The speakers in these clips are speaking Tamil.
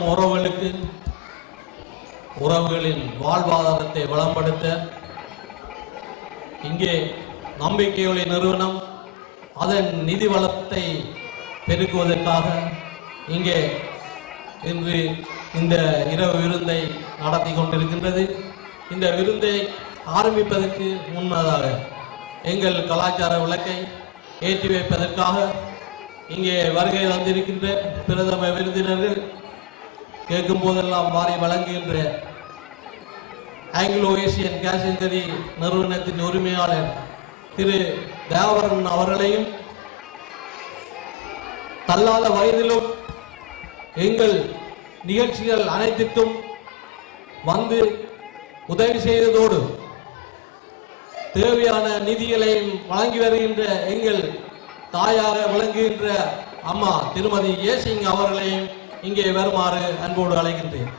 உறவுகளுக்கு உறவுகளின் வாழ்வாதாரத்தை வளப்படுத்த இங்கே நம்பிக்கையொலி நிறுவனம் அதன் நிதி வளத்தை பெருக்குவதற்காக இங்கே இன்று இந்த இரவு விருந்தை நடத்தி கொண்டிருக்கின்றது. இந்த விருந்தை ஆரம்பிப்பதற்கு முன்னதாக எங்கள் கலாச்சார விளக்கை ஏற்றி வைப்பதற்காக இங்கே வருகை வந்திருக்கின்ற பிரதம விருந்தினர்கள் கேட்கும் போதெல்லாம் வாரி வழங்குகின்ற ஆங்கிலோ ஏசியன் கேஷங்கரி நிறுவனத்தின் உரிமையாளர் திரு தேவரன் அவர்களையும் தள்ளாத வயதிலும் எங்கள் நிகழ்ச்சிகள் அனைத்திற்கும் வந்து உதவி செய்ததோடு தேவையான நிதிகளையும் வழங்கி வருகின்ற எங்கள் தாயாக விளங்குகின்ற அம்மா திருமதி ஏசிங் அவர்களையும் இங்கே வருமாறு அன்போடு அழைக்கின்றேன்.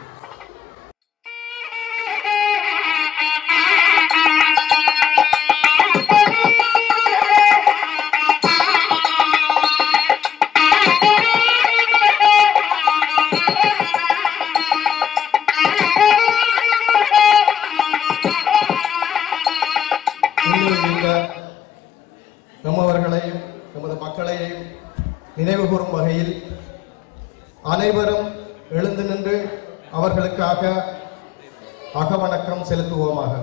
இன்னும் இந்த நம்மவர்களையும் நமது மக்களையும் நினைவு கூறும் வகையில் அனைவரும் எழுந்து நின்று அவர்களுக்காக அகவணக்கம் செலுத்துவோமாக.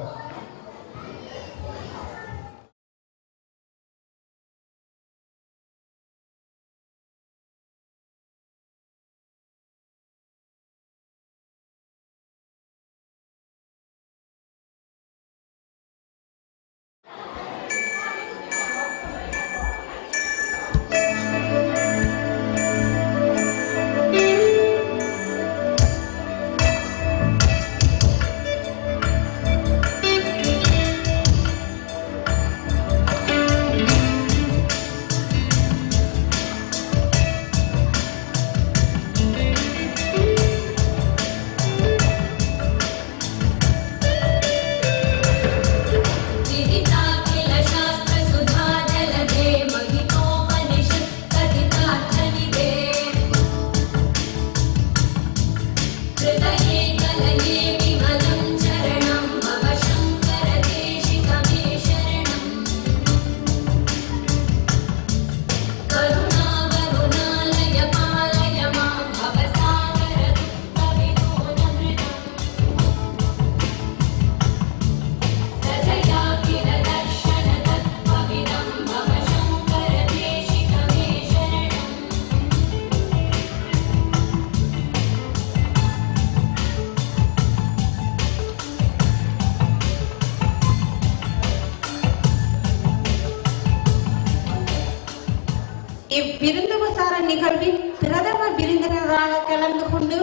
விருந்துபசார நிகழ்வின் பிரதம விருந்தினராக கலந்து கொண்டு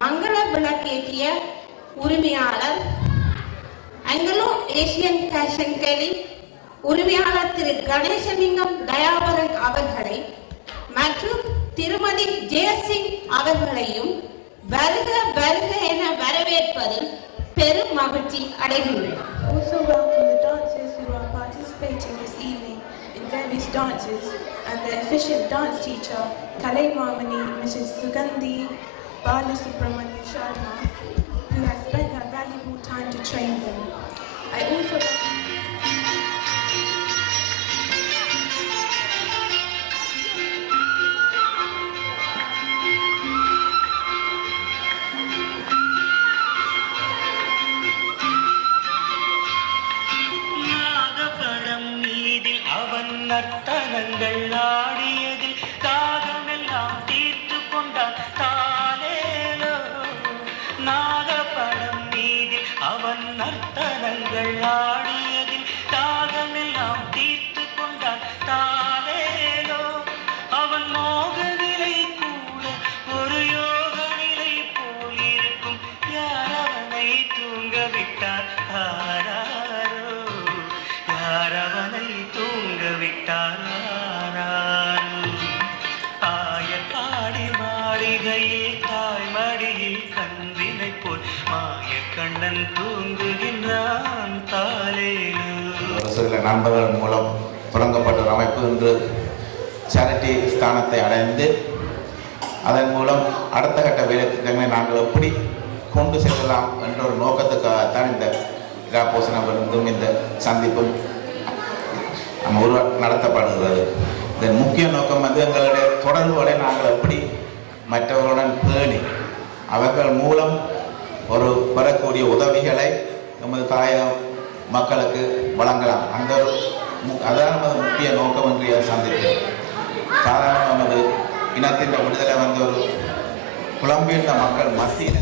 மங்கள விளக்கேற்றிய உரிமையாளர் ஆங்கிலோ ஏசியன் ஃபேஷன் கேலி உரிமையாளர் திரு கணேசலிங்கம் தயாபரன் அவர்களை மற்றும் திருமதி ஜெயசிங் அவர்களையும் வருக வருக என வரவேற்பதில் பெரும் மகிழ்ச்சி அடைகின்றனர் dances and the efficient dance teacher, Kalei Mamani, Mrs. Sugandhi Balasubramanian Sharma, who has spent her valuable time to train them. I also குழந்தையில் தாய் மடியில் கன்றினை போல் மாயக்கண்ணன் தூங்குகின்றான் சில நண்பர்கள் மூலம் தொடங்கப்பட்ட ஒரு அமைப்பு இன்று சேரிட்டி ஸ்தானத்தை அடைந்து அதன் மூலம் அடுத்த கட்ட வேலை திட்டங்களை நாங்கள் எப்படி கொண்டு செல்லலாம் என்ற ஒரு நோக்கத்துக்காகத்தான் இந்த இராப்போசனம் இருந்தும் இந்த சந்திப்பும் நம்ம உருவா நடத்தப்படுகிறது. இதன் முக்கிய நோக்கம் வந்து எங்களுடைய தொடர்புகளை நாங்கள் எப்படி மற்றவர்களுடன் பேணி அவர்கள் மூலம் ஒரு பெறக்கூடிய உதவிகளை நமது தாய மக்களுக்கு வழங்கலாம். அந்த ஒரு அதான் நமது முக்கிய நோக்கம் என்று சந்தித்தேன் சாதாரண நமது இனத்தின் விடுதலை வந்த ஒரு புலம்பெயர்ந்த மக்கள் மத்தியில்